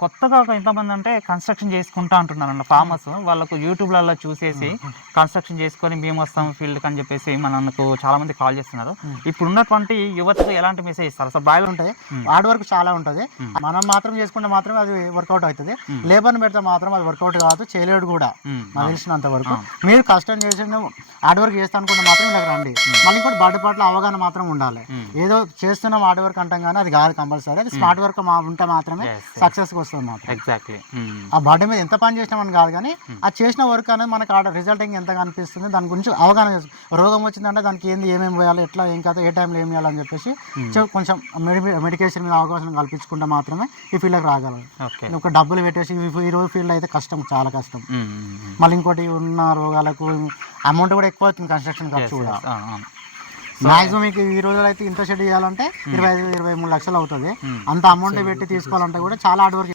కొత్తగా ఒక ఎంతమంది అంటే కన్స్ట్రక్షన్ చేసుకుంటా అంటున్నారండి ఫార్మర్స్ వాళ్ళకు యూట్యూబ్లలో చూసేసి కన్స్ట్రక్షన్ చేసుకొని మేము వస్తాం ఫీల్డ్ అని చెప్పేసి మనకు చాలా మంది కాల్ చేస్తున్నారు. ఇప్పుడు ఉన్నటువంటి యువతకు ఎలాంటి మెసేజ్ ఇస్తారు? అసలు బాగా ఉంటాయి హార్డ్ వర్క్ చాలా ఉంటుంది. మనం మాత్రం చేసుకుంటే మాత్రమే అది వర్కౌట్ అవుతుంది. లేబర్ని పెడితే మాత్రం అది వర్కౌట్ కాదు చేయలేడు కూడా. నాకు తెలిసినంత వరకు. మీరు కష్టం చేసి హార్డ్ వర్క్ చేస్తా అనుకుంటే మాత్రం ఇలా రండి. మళ్ళీ ఇంకోటి బర్డ్ పట్ల అవగాహన మాత్రం ఉండాలి. ఏదో చేస్తున్నాం హార్డ్ వర్క్ అంటాం కానీ అది కాదు కంపల్సరీ. అది స్మార్ట్ వర్క్ ఉంటే మాత్రమే. సక్సెస్కి వస్తుంది మాత్రం. ఎగ్జాక్ట్లీ ఆ బర్డ్ మీద ఎంత పని చేసినామని కాదు కానీ ఆ చేసిన వర్క్ అనేది మనకు ఆడ రిజల్టింగ్ ఎంత కనిపిస్తుంది దాని గురించి అవగాహన రోగం వచ్చిందంటే దానికి ఏంది ఏమేమి వేయాలి ఎట్లా ఏం కాదు ఏ టైంలో ఏం చేయాలని చెప్పేసి కొంచెం మెడి మెడికేషన్ మీద అవగాహన కల్పించుకుంటే మాత్రమే ఈ ఫీల్డ్కి రాగలరు. ఒక డబ్బులు పెట్టేసి ఈ- ఈ రోజు ఫీల్డ్ అయితే కష్టం చాలా కష్టం. మళ్ళీ ఇంకోటి ఉన్న రోగాలకు అమౌంట్ కూడా ఎక్కువ అవుతుంది కన్స్ట్రక్షన్ ఖర్చు కూడా. మాక్సిమం మీకు ఈ రోజులు అయితే ఇంత షెడ్ చేయాలంటే ఇరవై ఐదు ఇరవై మూడు లక్షలు అవుతుంది. అంత అమౌంట్ పెట్టి తీసుకోవాలంటే కూడా చాలా హార్డ్ వర్క్